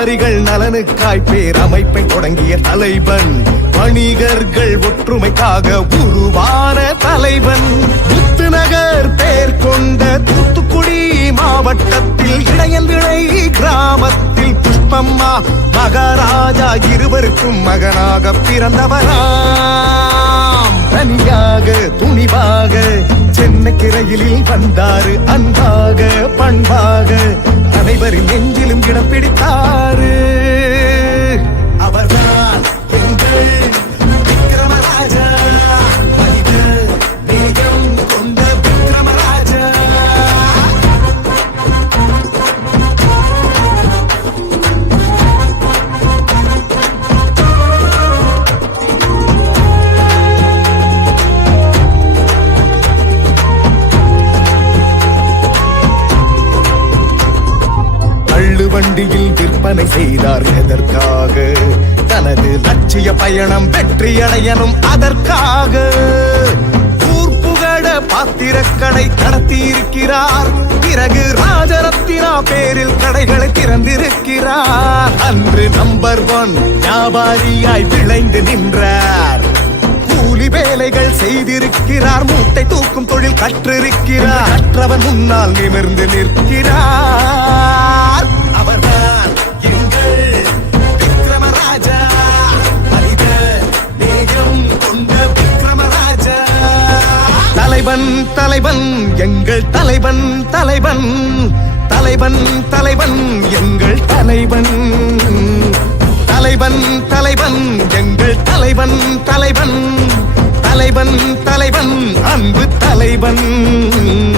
தலைவனுக்காய் பேரமைப்பை தொடங்கிய தலைவன். வணிகர்கள் ஒற்றுமைக்காக உருவான தலைவன். புத்துநகர் பேர் கொண்ட தூத்துக்குடி மாவட்டத்தில் இடையல் விளை கிராமத்தில் புஷ்பம்மா மகாராஜா இருவருக்கும் மகனாக பிறந்தவரா தனியாக துணிவாக சென்னை கிரையிலில் வந்தாரு அன்பாக பண்பாக. அனைவரின் நெஞ்சு இடம் பிடித்தாரு வண்டியில் விற்பனை செய்தார் எதற்காக? தனது லட்சிய பயணம் வெற்றி அடையணும் அதற்காக. ஊர் புகழ பாத்திரக்கடை நடத்தியிருக்கிறார். பிறகு ராஜரத்தினா பேரில் கடைகளை திறந்திருக்கிறார். அன்று நம்பர் ஒன் வியாபாரியாய் விளைந்து நின்றார். கூலி வேலைகள் செய்திருக்கிறார். மூட்டை தூக்கும் தொழில் கற்றிருக்கிறார். கற்றவன் முன்னால் நிமிர்ந்து நிற்கிறார். தலைவன் தலைவன் எங்கள் தலைவன் தலைவன். தலைவன் தலைவன் எங்கள் தலைவன். தலைவன் தலைவன் எங்கள் தலைவன் தலைவன். தலைவன் தலைவன் அன்பு தலைவன்.